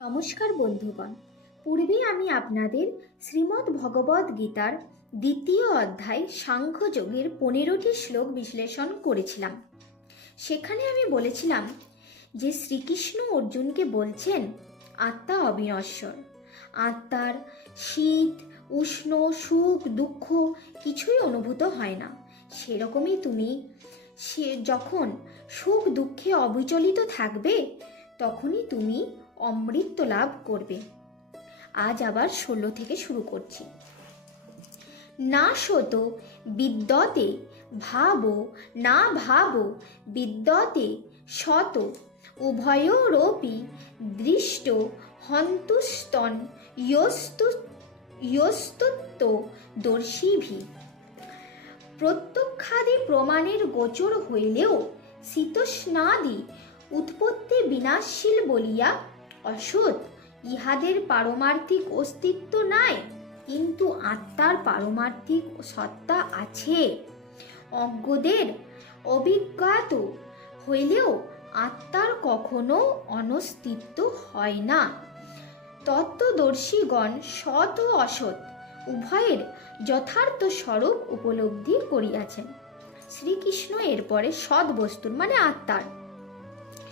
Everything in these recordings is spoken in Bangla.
নমস্কার বন্ধুগণ, পূর্বে আমি আপনাদের শ্রীমদ্ ভগবদ গীতার দ্বিতীয় অধ্যায় সাংখ্যযোগের 15টি শ্লোক বিশ্লেষণ করেছিলাম। সেখানে আমি বলেছিলাম যে শ্রীকৃষ্ণ অর্জুনকে বলছেন আত্মা অবিনশ্বর। আত্মার শীত, উষ্ণ, সুখ, দুঃখ কিছুই অনুভূত হয় না। সেরকমই তুমি যখন সুখ দুঃখে অবিচলিত থাকবে তখনই তুমি অমৃত লাভ করবে। আজ আবার 16 থেকে শুরু করছি। না শত বিদ্যতে ভাবো না ভাবো বিদ্যতে শত উভয়োরপি দৃষ্ট হন্তুস্তন ইয়স্তুত্ব দর্শিভি। প্রত্যক্ষাদি প্রমাণের গোচর হইলেও শীতস্নাদি উৎপত্তি বিনাশশীল বলিয়া অসৎ ইহাদের পারমার্থিক অস্তিত্ব নাই, কিন্তু আত্মার পারমার্থিক সত্তা আছে। অজ্ঞদের অভিজ্ঞাত হইলেও আত্মার কখনো অনস্তিত্ব হয় না। তত্ত্বদর্শীগণ সৎ ও অসৎ উভয়ের যথার্থ স্বরূপ উপলব্ধি করিয়াছেন। শ্রীকৃষ্ণ এরপরে সৎ বস্তুর মানে আত্মার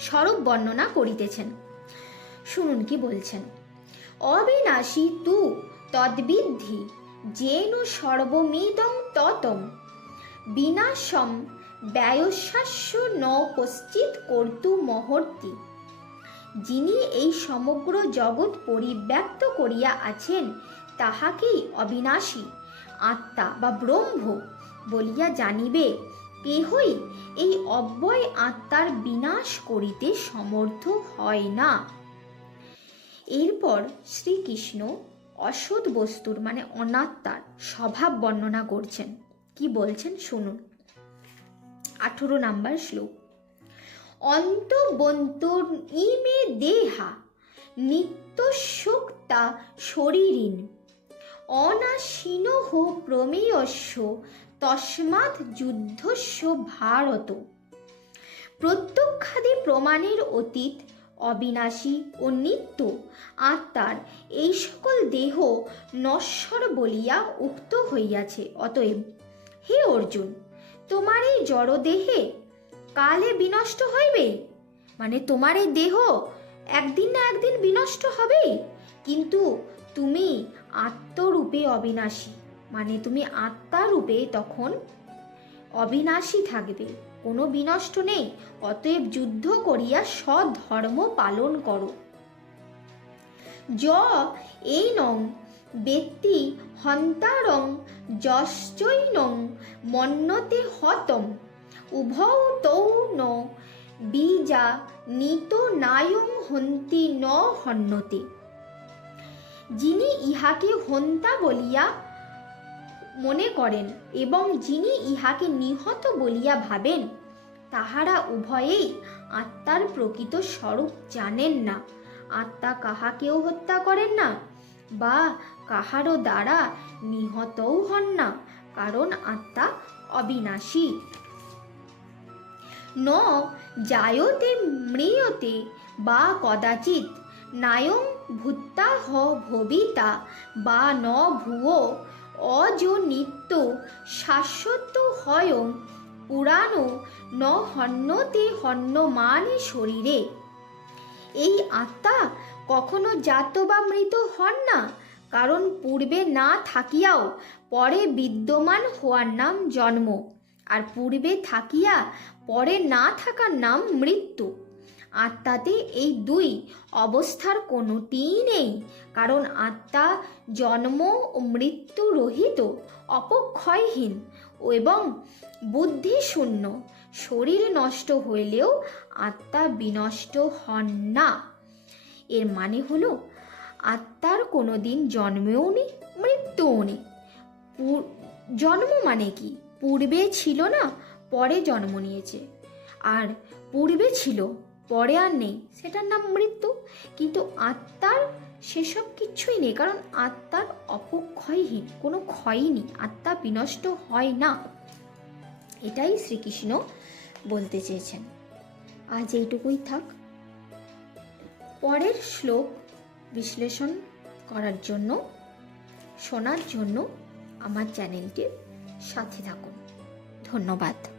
স্বরূপ বর্ণনা করিতেছেন। শুনুন কি বলছেন। অবিনাশী তু তদ্বিদ্ধি যেন সর্বমিদং ততম বিনাশম ব্যয়স্যাস্য ন কশ্চিৎ কর্তুমহর্তি। যিনি এই সমগ্র জগৎ পরিব্যাপ্ত করিয়া আছেন তাহাকেই অবিনাশী আত্মা বা ব্রহ্ম বলিয়া জানিবে। কেহই এই অব্যয় আত্মার বিনাশ করিতে সমর্থ হয় না। এরপর শ্রীকৃষ্ণ অসৎ বস্তুর মানে অনাত্মার স্বভাব বর্ণনা করছেন। কি বলছেন শুনুন। 18 নম্বর শ্লোক। অন্তবন্তর ইমে দেহা নিত্যশোক্তা শরীরিন অনাশীনঃ প্রমেয়স্য তস্মাৎ যুদ্ধস্য ভারত। প্রত্যক্ষাদি প্রমাণের অতীত, অবিনাশী ও নিত্য আত্মার এই সকল দেহ নশ্বর বলিয়া উক্ত হইয়াছে। অতএব হে অর্জুন, তোমার এই জড় দেহে কালে বিনষ্ট হইবে, মানে তোমার এই দেহ একদিন না একদিন বিনষ্ট হবেই, কিন্তু তুমি আত্মরূপে অবিনাশী, মানে তুমি আত্মারূপে তখন অবিনাশী থাকবে, কোনো বিনষ্ট নেই। অতএব যুদ্ধ করিয়া সধর্ম পালন করো। এইনং ব্যক্তি হন্তারং যশ্চৈনং মন্যতে হতম উভৌ তৌ ন বীজা নিত নায়ং হন্তি ন হন্যতে। যিনি ইহাকে হন্তা বলিয়া মনে করেন এবং যিনি ইহাকে নিহত বলিয়া ভাবেন, তাহারা উভয়েই আত্মার প্রকৃত স্বরূপ জানেন না। আত্মা কাহাকেও হত্যা করেন না বা কাহারও দ্বারা নিহতও হন না, কারণ আত্মা অবিনাশী। ন জায়তে ম্রিয়তে বা কদাচিৎ নায়ং ভূত্তাহ ভবিতা বা ন ভুয়ো অজ নিত্য শাশ্বত হয়ং পুরাণো ন হন্যতে হন্যমানে শরীরে। এই আত্মা কখনো জাত বা মৃত হন না, কারণ পূর্বে না থাকিয়াও পরে বিদ্যমান হওয়ার নাম জন্ম, আর পূর্বে থাকিয়া পরে না থাকার নাম মৃত্যু। আত্মাতে এই দুই অবস্থার কোনোটিই নেই, কারণ আত্মা জন্ম ও মৃত্যু রহিত, অপক্ষয়হীন এবং বুদ্ধিশূন্য। শরীর নষ্ট হইলেও আত্মা বিনষ্ট হন না। এর মানে হলো আত্মার কোনোদিন জন্মেও নেই, মৃত্যুও নেই। জন্ম মানে কি? পূর্বে ছিল না, পরে জন্ম নিয়েছে, আর পূর্বে ছিল পরে আর নেই, সেটার নাম মৃত্যু। কিন্তু আত্মার সেসব কিছুই নেই, কারণ আত্মার অপক্ষয়হীন, কোনো ক্ষয়ই নেই, আত্মা বিনষ্ট হয় না। এটাই শ্রীকৃষ্ণ বলতে চেয়েছেন। আজ এইটুকুই থাক। পরের শ্লোক বিশ্লেষণ করার জন্য, শোনার জন্য আমার চ্যানেলটির সাথে থাকুন। ধন্যবাদ।